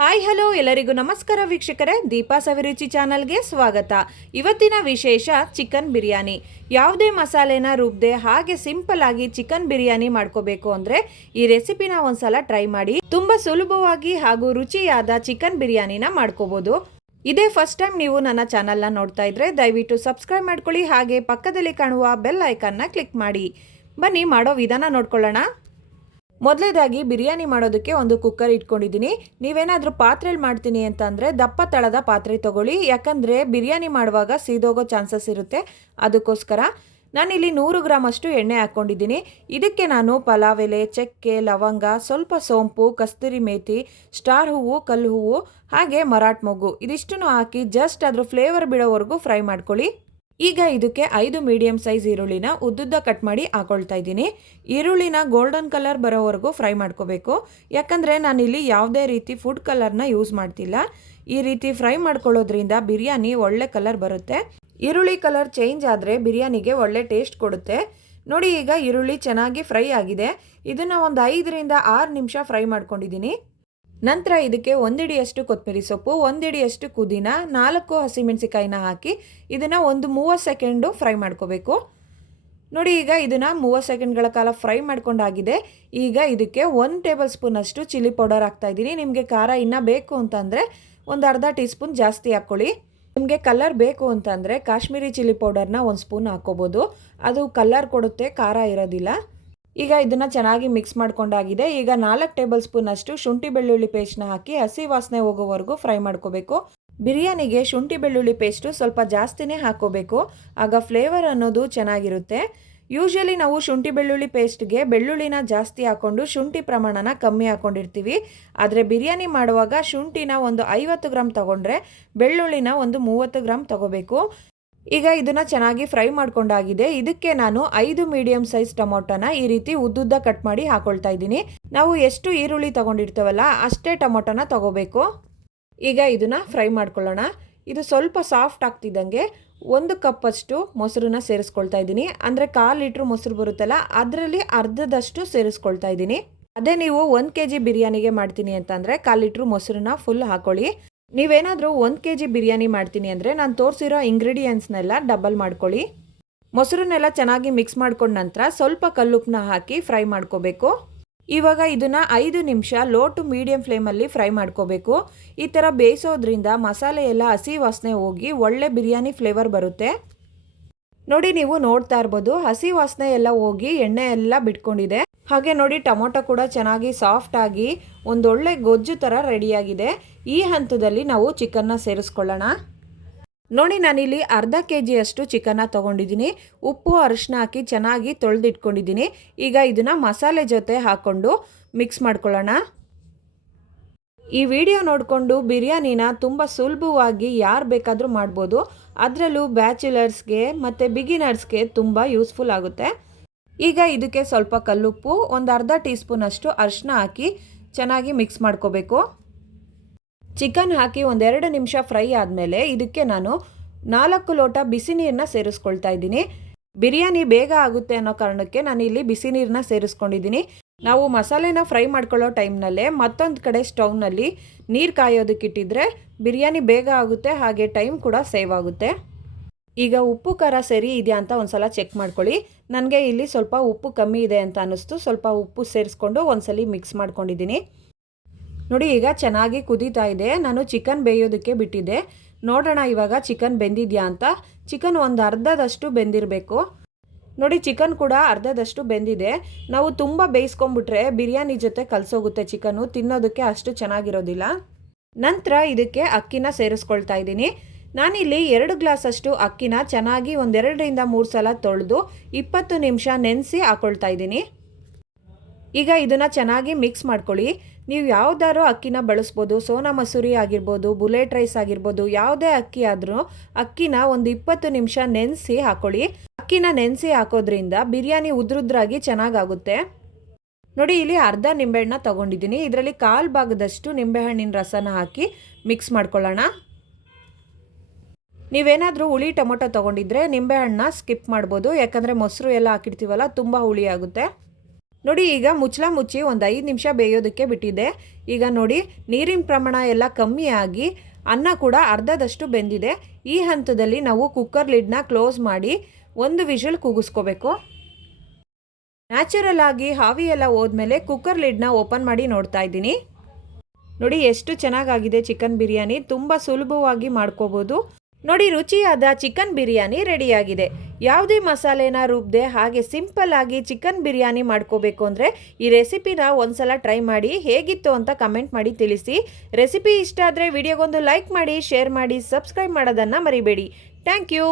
Hi hello ಎಲ್ಲರಿಗೂ ನಮಸ್ಕಾರ ವೀಕ್ಷಕರೇ. ದೀಪಾ ಸವಿರುಚಿ ಚಾನಲ್ಗೆ ಸ್ವಾಗತ. ಇವತ್ತಿನ ವಿಶೇಷ ಚಿಕನ್ ಬಿರಿಯಾನಿ. ಯಾವುದೇ ಮಸಾಲೆನ ರುಬ್ದೆ ಹಾಗೆ ಸಿಂಪಲ್ ಆಗಿ ಚಿಕನ್ ಬಿರಿಯಾನಿ ಮಾಡ್ಕೋಬೇಕು ಅಂದರೆ ಈ ರೆಸಿಪಿನ ಒಂದ್ಸಲ ಟ್ರೈ ಮಾಡಿ. ತುಂಬ ಸುಲಭವಾಗಿ ಹಾಗೂ ರುಚಿಯಾದ ಚಿಕನ್ ಬಿರಿಯಾನಿನ ಮಾಡ್ಕೋಬೋದು. ಇದೇ ಫಸ್ಟ್ ಟೈಮ್ ನೀವು ನನ್ನ ಚಾನಲ್ನ ನೋಡ್ತಾ ಇದ್ರೆ ದಯವಿಟ್ಟು ಸಬ್ಸ್ಕ್ರೈಬ್ ಮಾಡ್ಕೊಳ್ಳಿ. ಹಾಗೆ ಪಕ್ಕದಲ್ಲಿ ಕಾಣುವ ಬೆಲ್ ಐಕನ್ನ ಕ್ಲಿಕ್ ಮಾಡಿ. ಬನ್ನಿ, ಮಾಡೋ ವಿಧಾನ ನೋಡ್ಕೊಳ್ಳೋಣ. ಮೊದಲೇದಾಗಿ ಬಿರಿಯಾನಿ ಮಾಡೋದಕ್ಕೆ ಒಂದು ಕುಕ್ಕರ್ ಇಟ್ಕೊಂಡಿದ್ದೀನಿ. ನೀವೇನಾದರೂ ಪಾತ್ರೆಯಲ್ಲಿ ಮಾಡ್ತೀನಿ ಅಂತಂದರೆ ದಪ್ಪ ತಳದ ಪಾತ್ರೆ ತಗೊಳ್ಳಿ. ಯಾಕಂದರೆ ಬಿರಿಯಾನಿ ಮಾಡುವಾಗ ಸೀದೋಗೋ ಚಾನ್ಸಸ್ ಇರುತ್ತೆ. ಅದಕ್ಕೋಸ್ಕರ ನಾನಿಲ್ಲಿ ನೂರು ಗ್ರಾಮ್ ಅಷ್ಟು ಎಣ್ಣೆ ಹಾಕ್ಕೊಂಡಿದ್ದೀನಿ. ಇದಕ್ಕೆ ನಾನು ಪಲಾವ್ ಎಲೆ, ಚಕ್ಕೆ, ಲವಂಗ, ಸ್ವಲ್ಪ ಸೋಂಪು, ಕಸ್ತೂರಿ ಮೇಥಿ, ಸ್ಟಾರ್ ಹೂವು, ಕಲ್ಲು ಹೂವು, ಹಾಗೆ ಮರಾಠ್ ಮೊಗ್ಗು. ಇದಿಷ್ಟನ್ನು ಹಾಕಿ ಜಸ್ಟ್ ಅದರ ಫ್ಲೇವರ್ ಬಿಡೋವರೆಗೂ ಫ್ರೈ ಮಾಡ್ಕೊಳ್ಳಿ. ಈಗ ಇದಕ್ಕೆ ಐದು ಮೀಡಿಯಂ ಸೈಜ್ ಈರುಳ್ಳಿನ ಉದ್ದುದ್ದ ಕಟ್ ಮಾಡಿ ಹಾಕೊಳ್ತಾ ಇದ್ದೀನಿ. ಈರುಳ್ಳಿನ ಗೋಲ್ಡನ್ ಕಲರ್ ಬರೋವರೆಗೂ ಫ್ರೈ ಮಾಡ್ಕೋಬೇಕು. ಯಾಕಂದರೆ ನಾನಿಲ್ಲಿ ಯಾವುದೇ ರೀತಿ ಫುಡ್ ಕಲರ್ನ ಯೂಸ್ ಮಾಡ್ತಿಲ್ಲ. ಈ ರೀತಿ ಫ್ರೈ ಮಾಡ್ಕೊಳ್ಳೋದ್ರಿಂದ ಬಿರಿಯಾನಿ ಒಳ್ಳೆ ಕಲರ್ ಬರುತ್ತೆ. ಈರುಳ್ಳಿ ಕಲರ್ ಚೇಂಜ್ ಆದರೆ ಬಿರಿಯಾನಿಗೆ ಒಳ್ಳೆ ಟೇಸ್ಟ್ ಕೊಡುತ್ತೆ. ನೋಡಿ ಈಗ ಈರುಳ್ಳಿ ಚೆನ್ನಾಗಿ ಫ್ರೈ ಆಗಿದೆ. ಇದನ್ನು ಒಂದು ಐದರಿಂದ ಆರು ನಿಮಿಷ ಫ್ರೈ ಮಾಡ್ಕೊಂಡಿದ್ದೀನಿ. ನಂತರ ಇದಕ್ಕೆ ಒಂದಿಡಿಯಷ್ಟು ಕೊತ್ತಂಬರಿ ಸೊಪ್ಪು, ಒಂದಿಡಿಯಷ್ಟು ಕುದಿನ ನಾಲ್ಕು ಹಸಿಮೆಣಸಿಕಾಯಿನ ಹಾಕಿ ಇದನ್ನು ಒಂದು ಮೂವತ್ತು ಸೆಕೆಂಡು ಫ್ರೈ ಮಾಡ್ಕೋಬೇಕು. ನೋಡಿ ಈಗ ಇದನ್ನು ಮೂವತ್ತು ಸೆಕೆಂಡ್ಗಳ ಕಾಲ ಫ್ರೈ ಮಾಡ್ಕೊಂಡಾಗಿದೆ. ಈಗ ಇದಕ್ಕೆ ಒಂದು ಟೇಬಲ್ ಸ್ಪೂನಷ್ಟು ಚಿಲ್ಲಿ ಪೌಡರ್ ಹಾಕ್ತಾಯಿದ್ದೀನಿ ನಿಮಗೆ ಖಾರ ಇನ್ನೂ ಬೇಕು ಅಂತಂದರೆ ಒಂದು ಅರ್ಧ ಟೀ ಸ್ಪೂನ್ ಜಾಸ್ತಿ ಹಾಕ್ಕೊಳ್ಳಿ. ನಿಮಗೆ ಕಲರ್ ಬೇಕು ಅಂತಂದರೆ ಕಾಶ್ಮೀರಿ ಚಿಲ್ಲಿ ಪೌಡರ್ನ ಒಂದು ಸ್ಪೂನ್ ಹಾಕ್ಕೋಬೋದು. ಅದು ಕಲರ್ ಕೊಡುತ್ತೆ, ಖಾರ ಇರೋದಿಲ್ಲ. ಈಗ ಇದನ್ನು ಚೆನ್ನಾಗಿ ಮಿಕ್ಸ್ ಮಾಡ್ಕೊಂಡಾಗಿದೆ. ಈಗ ನಾಲ್ಕು ಟೇಬಲ್ ಸ್ಪೂನ್ ಅಷ್ಟು ಶುಂಠಿ ಬೆಳ್ಳುಳ್ಳಿ ಪೇಸ್ಟ್ನ ಹಾಕಿ ಹಸಿ ವಾಸನೆ ಹೋಗೋವರೆಗೂ ಫ್ರೈ ಮಾಡ್ಕೋಬೇಕು. ಬಿರಿಯಾನಿಗೆ ಶುಂಠಿ ಬೆಳ್ಳುಳ್ಳಿ ಪೇಸ್ಟು ಸ್ವಲ್ಪ ಜಾಸ್ತಿನೇ ಹಾಕೋಬೇಕು. ಆಗ ಫ್ಲೇವರ್ ಅನ್ನೋದು ಚೆನ್ನಾಗಿರುತ್ತೆ. ಯೂಶ್ವಲಿ ನಾವು ಶುಂಠಿ ಬೆಳ್ಳುಳ್ಳಿ ಪೇಸ್ಟ್ಗೆ ಬೆಳ್ಳುಳ್ಳಿನ ಜಾಸ್ತಿ ಹಾಕ್ಕೊಂಡು ಶುಂಠಿ ಪ್ರಮಾಣನ ಕಮ್ಮಿ ಹಾಕ್ಕೊಂಡಿರ್ತೀವಿ ಆದರೆ ಬಿರಿಯಾನಿ ಮಾಡುವಾಗ ಶುಂಠಿನ ಒಂದು ಐವತ್ತು ಗ್ರಾಮ್ ತಗೊಂಡ್ರೆ ಬೆಳ್ಳುಳ್ಳಿನ ಒಂದು ಮೂವತ್ತು ಗ್ರಾಮ್ ತೊಗೋಬೇಕು. ಈಗ ಇದನ್ನು ಚೆನ್ನಾಗಿ ಫ್ರೈ ಮಾಡ್ಕೊಂಡಾಗಿದೆ. ಇದಕ್ಕೆ ನಾನು ಐದು ಮೀಡಿಯಂ ಸೈಜ್ ಟೊಮೊಟೊನ ಈ ರೀತಿ ಉದ್ದುದ್ದ ಕಟ್ ಮಾಡಿ ಹಾಕೊಳ್ತಾ ಇದ್ದೀನಿ. ನಾವು ಎಷ್ಟು ಈರುಳ್ಳಿ ತಗೊಂಡಿರ್ತೇವಲ್ಲ ಅಷ್ಟೇ ಟೊಮೊಟೊನ ತಗೋಬೇಕು. ಈಗ ಇದನ್ನು ಫ್ರೈ ಮಾಡ್ಕೊಳ್ಳೋಣ. ಇದು ಸ್ವಲ್ಪ ಸಾಫ್ಟ್ ಆಗ್ತಿದ್ದಂಗೆ ಒಂದು ಕಪ್ಪಷ್ಟು ಮೊಸರನ್ನ ಸೇರಿಸ್ಕೊಳ್ತಾ ಇದ್ದೀನಿ. ಅಂದರೆ ಕಾಲು ಲೀಟ್ರ್ ಮೊಸರು ಬರುತ್ತಲ್ಲ ಅದರಲ್ಲಿ ಅರ್ಧದಷ್ಟು ಸೇರಿಸ್ಕೊಳ್ತಾ ಇದ್ದೀನಿ. ಅದೇ ನೀವು ಒಂದು ಕೆ ಜಿ ಬಿರಿಯಾನಿಗೆ ಮಾಡ್ತೀನಿ ಅಂತಂದರೆ ಕಾಲು ಲೀಟ್ರ್ ಮೊಸರನ್ನ ಫುಲ್ ಹಾಕೊಳ್ಳಿ. ನೀವೇನಾದರೂ ಒಂದು ಕೆ ಜಿ ಬಿರಿಯಾನಿ ಮಾಡ್ತೀನಿ ಅಂದರೆ ನಾನು ತೋರಿಸಿರೋ ಇಂಗ್ರೀಡಿಯೆಂಟ್ಸ್ನೆಲ್ಲ ಡಬಲ್ ಮಾಡ್ಕೊಳ್ಳಿ. ಮೊಸರನ್ನೆಲ್ಲ ಚೆನ್ನಾಗಿ ಮಿಕ್ಸ್ ಮಾಡ್ಕೊಂಡ ನಂತರ ಸ್ವಲ್ಪ ಕಲ್ಲುಪ್ಪನ್ನ ಹಾಕಿ ಫ್ರೈ ಮಾಡ್ಕೋಬೇಕು. ಇವಾಗ ಇದನ್ನು ಐದು ನಿಮಿಷ ಲೋ ಟು ಮೀಡಿಯಂ ಫ್ಲೇಮಲ್ಲಿ ಫ್ರೈ ಮಾಡ್ಕೋಬೇಕು. ಈ ಥರ ಬೇಯಿಸೋದ್ರಿಂದ ಮಸಾಲೆ ಎಲ್ಲ ಹಸಿ ವಾಸನೆ ಹೋಗಿ ಒಳ್ಳೆ ಬಿರಿಯಾನಿ ಫ್ಲೇವರ್ ಬರುತ್ತೆ. ನೋಡಿ ನೀವು ನೋಡ್ತಾ ಇರ್ಬೋದು, ಹಸಿ ವಾಸನೆ ಎಲ್ಲ ಹೋಗಿ ಎಣ್ಣೆ ಎಲ್ಲ ಬಿಟ್ಕೊಂಡಿದೆ. ಹಾಗೆ ನೋಡಿ ಟೊಮೊಟೊ ಕೂಡ ಚೆನ್ನಾಗಿ ಸಾಫ್ಟ್ ಆಗಿ ಒಂದೊಳ್ಳೆ ಗೊಜ್ಜು ಥರ ರೆಡಿಯಾಗಿದೆ ಈ ಹಂತದಲ್ಲಿ ನಾವು ಚಿಕನ್ನ ಸೇರಿಸ್ಕೊಳ್ಳೋಣ. ನೋಡಿ ನಾನಿಲ್ಲಿ ಅರ್ಧ ಕೆ ಜಿಯಷ್ಟು ಚಿಕನ್ನ ತೊಗೊಂಡಿದ್ದೀನಿ. ಉಪ್ಪು ಅರಿಶಿನ ಹಾಕಿ ಚೆನ್ನಾಗಿ ತೊಳೆದಿಟ್ಕೊಂಡಿದ್ದೀನಿ. ಈಗ ಇದನ್ನು ಮಸಾಲೆ ಜೊತೆ ಹಾಕ್ಕೊಂಡು ಮಿಕ್ಸ್ ಮಾಡ್ಕೊಳ್ಳೋಣ. ಈ ವಿಡಿಯೋ ನೋಡಿಕೊಂಡು ಬಿರಿಯಾನಿನ ತುಂಬ ಸುಲಭವಾಗಿ ಯಾರು ಬೇಕಾದರೂ ಮಾಡ್ಬೋದು. ಅದರಲ್ಲೂ ಬ್ಯಾಚುಲರ್ಸ್ಗೆ ಮತ್ತು ಬಿಗಿನರ್ಸ್ಗೆ ತುಂಬ ಯೂಸ್ಫುಲ್ ಆಗುತ್ತೆ. ಈಗ ಇದಕ್ಕೆ ಸ್ವಲ್ಪ ಕಲ್ಲುಪ್ಪು, ಒಂದು ಅರ್ಧ ಟೀ ಸ್ಪೂನಷ್ಟು ಅರಿಶಿನ ಹಾಕಿ ಚೆನ್ನಾಗಿ ಮಿಕ್ಸ್ ಮಾಡ್ಕೋಬೇಕು. ಚಿಕನ್ ಹಾಕಿ ಒಂದೆರಡು ನಿಮಿಷ ಫ್ರೈ ಆದಮೇಲೆ ಇದಕ್ಕೆ ನಾನು ನಾಲ್ಕು ಲೋಟ ಬಿಸಿ ನೀರನ್ನ ಸೇರಿಸ್ಕೊಳ್ತಾ ಇದ್ದೀನಿ. ಬಿರಿಯಾನಿ ಬೇಗ ಆಗುತ್ತೆ ಅನ್ನೋ ಕಾರಣಕ್ಕೆ ನಾನು ಇಲ್ಲಿ ಬಿಸಿ ನೀರನ್ನ ಸೇರಿಸ್ಕೊಂಡಿದ್ದೀನಿ. ನಾವು ಮಸಾಲೆನ ಫ್ರೈ ಮಾಡ್ಕೊಳ್ಳೋ ಟೈಮ್ನಲ್ಲೇ ಮತ್ತೊಂದು ಕಡೆ ಸ್ಟೌವ್ನಲ್ಲಿ ನೀರು ಕಾಯೋದಕ್ಕಿಟ್ಟಿದ್ರೆ ಬಿರಿಯಾನಿ ಬೇಗ ಆಗುತ್ತೆ, ಹಾಗೆ ಟೈಮ್ ಕೂಡ ಸೇವ್ ಆಗುತ್ತೆ. ಈಗ ಉಪ್ಪು, ಖಾರ ಸರಿ ಇದೆಯಾ ಅಂತ ಒಂದು ಸಲ ಚೆಕ್ ಮಾಡ್ಕೊಳ್ಳಿ. ನನಗೆ ಇಲ್ಲಿ ಸ್ವಲ್ಪ ಉಪ್ಪು ಕಮ್ಮಿ ಇದೆ ಅಂತ ಅನ್ನಿಸ್ತು. ಸ್ವಲ್ಪ ಉಪ್ಪು ಸೇರಿಸ್ಕೊಂಡು ಒಂದ್ಸಲಿ ಮಿಕ್ಸ್ ಮಾಡ್ಕೊಂಡಿದ್ದೀನಿ. ನೋಡಿ, ಈಗ ಚೆನ್ನಾಗಿ ಕುದೀತಾ ಇದೆ. ನಾನು ಚಿಕನ್ ಬೇಯೋದಕ್ಕೆ ಬಿಟ್ಟಿದ್ದೆ. ನೋಡೋಣ ಇವಾಗ ಚಿಕನ್ ಬೆಂದಿದೆಯಾ ಅಂತ. ಚಿಕನ್ ಒಂದು ಅರ್ಧದಷ್ಟು ಬೆಂದಿರಬೇಕು. ನೋಡಿ ಚಿಕನ್ ಕೂಡ ಅರ್ಧದಷ್ಟು ಬೆಂದಿದೆ. ನಾವು ತುಂಬ ಬೇಯಿಸ್ಕೊಂಡ್ಬಿಟ್ರೆ ಬಿರಿಯಾನಿ ಜೊತೆ ಕಲಸೋಗುತ್ತೆ ಚಿಕನ್ನು ತಿನ್ನೋದಕ್ಕೆ ಅಷ್ಟು ಚೆನ್ನಾಗಿರೋದಿಲ್ಲ. ನಂತರ ಇದಕ್ಕೆ ಅಕ್ಕಿನ ಸೇರಿಸ್ಕೊಳ್ತಾ ಇದ್ದೀನಿ. ನಾನಿಲ್ಲಿ ಎರಡು ಗ್ಲಾಸಷ್ಟು ಅಕ್ಕಿನ ಚೆನ್ನಾಗಿ ಒಂದೆರಡರಿಂದ ಮೂರು ಸಲ ತೊಳೆದು ಇಪ್ಪತ್ತು ನಿಮಿಷ ನೆನೆಸಿ ಹಾಕೊಳ್ತಾ ಇದ್ದೀನಿ. ಈಗ ಇದನ್ನು ಚೆನ್ನಾಗಿ ಮಿಕ್ಸ್ ಮಾಡ್ಕೊಳ್ಳಿ. ನೀವು ಯಾವುದಾದ್ರು ಅಕ್ಕಿನ ಬಳಸ್ಬೋದು. ಸೋನಾ ಮಸೂರಿ ಆಗಿರ್ಬೋದು, ಬುಲೆಟ್ ರೈಸ್ ಆಗಿರ್ಬೋದು, ಯಾವುದೇ ಅಕ್ಕಿ ಆದರೂ ಅಕ್ಕಿನ ಒಂದು ಇಪ್ಪತ್ತು ನಿಮಿಷ ನೆನೆಸಿ ಹಾಕೊಳ್ಳಿ. ಅಕ್ಕಿನ ನೆನೆಸಿ ಹಾಕೋದ್ರಿಂದ ಬಿರಿಯಾನಿ ಉದ್ರುದ್ರಾಗಿ ಚೆನ್ನಾಗಾಗುತ್ತೆ. ನೋಡಿ, ಇಲ್ಲಿ ಅರ್ಧ ನಿಂಬೆಹಣ್ಣ ತೊಗೊಂಡಿದ್ದೀನಿ. ಇದರಲ್ಲಿ ಕಾಲು ಭಾಗದಷ್ಟು ನಿಂಬೆಹಣ್ಣಿನ ರಸನ ಹಾಕಿ ಮಿಕ್ಸ್ ಮಾಡ್ಕೊಳ್ಳೋಣ. ನೀವೇನಾದರೂ ಹುಳಿ ಟೊಮೊಟೊ ತೊಗೊಂಡಿದ್ರೆ ನಿಂಬೆಹಣ್ಣನ್ನ ಸ್ಕಿಪ್ ಮಾಡ್ಬೋದು. ಯಾಕಂದರೆ ಮೊಸರು ಎಲ್ಲ ಹಾಕಿರ್ತೀವಲ್ಲ, ತುಂಬ ಹುಳಿ ಆಗುತ್ತೆ. ನೋಡಿ, ಈಗ ಮುಚ್ಚಳ ಮುಚ್ಚಿ ಒಂದು ಐದು ನಿಮಿಷ ಬೇಯೋದಕ್ಕೆ ಬಿಟ್ಟಿದೆ. ಈಗ ನೋಡಿ, ನೀರಿನ ಪ್ರಮಾಣ ಎಲ್ಲ ಕಮ್ಮಿ ಆಗಿ ಅನ್ನ ಕೂಡ ಅರ್ಧದಷ್ಟು ಬೆಂದಿದೆ. ಈ ಹಂತದಲ್ಲಿ ನಾವು ಕುಕ್ಕರ್ ಲಿಡ್ನ ಕ್ಲೋಸ್ ಮಾಡಿ ಒಂದು ವಿಷಲ್ ಕೂಗಿಸ್ಕೋಬೇಕು. ನ್ಯಾಚುರಲ್ ಆಗಿ ಹಾವಿ ಎಲ್ಲ ಹೋದ್ಮೇಲೆ ಕುಕ್ಕರ್ ಲಿಡ್ನ ಓಪನ್ ಮಾಡಿ ನೋಡ್ತಾ ಇದ್ದೀನಿ. ನೋಡಿ ಎಷ್ಟು ಚೆನ್ನಾಗಾಗಿದೆ ಚಿಕನ್ ಬಿರಿಯಾನಿ. ತುಂಬ ಸುಲಭವಾಗಿ ಮಾಡ್ಕೋಬೋದು. ನೋಡಿ ರುಚಿಯಾದ ಚಿಕನ್ ಬಿರಿಯಾನಿ ರೆಡಿಯಾಗಿದೆ. ಯಾವುದೇ ಮಸಾಲೆನ ರುಬ್ಬದೆ ಹಾಗೆ ಸಿಂಪಲ್ ಆಗಿ ಚಿಕನ್ ಬಿರಿಯಾನಿ ಮಾಡ್ಕೋಬೇಕು ಅಂದರೆ ಈ ರೆಸಿಪಿನ ಒಂದ್ಸಲ ಟ್ರೈ ಮಾಡಿ ಹೇಗಿತ್ತು ಅಂತ ಕಮೆಂಟ್ ಮಾಡಿ ತಿಳಿಸಿ. ರೆಸಿಪಿ ಇಷ್ಟ ಆದರೆ ವಿಡಿಯೋಗೊಂದು ಲೈಕ್ ಮಾಡಿ, ಶೇರ್ ಮಾಡಿ, ಸಬ್ಸ್ಕ್ರೈಬ್ ಮಾಡೋದನ್ನು ಮರಿಬೇಡಿ. Thank you.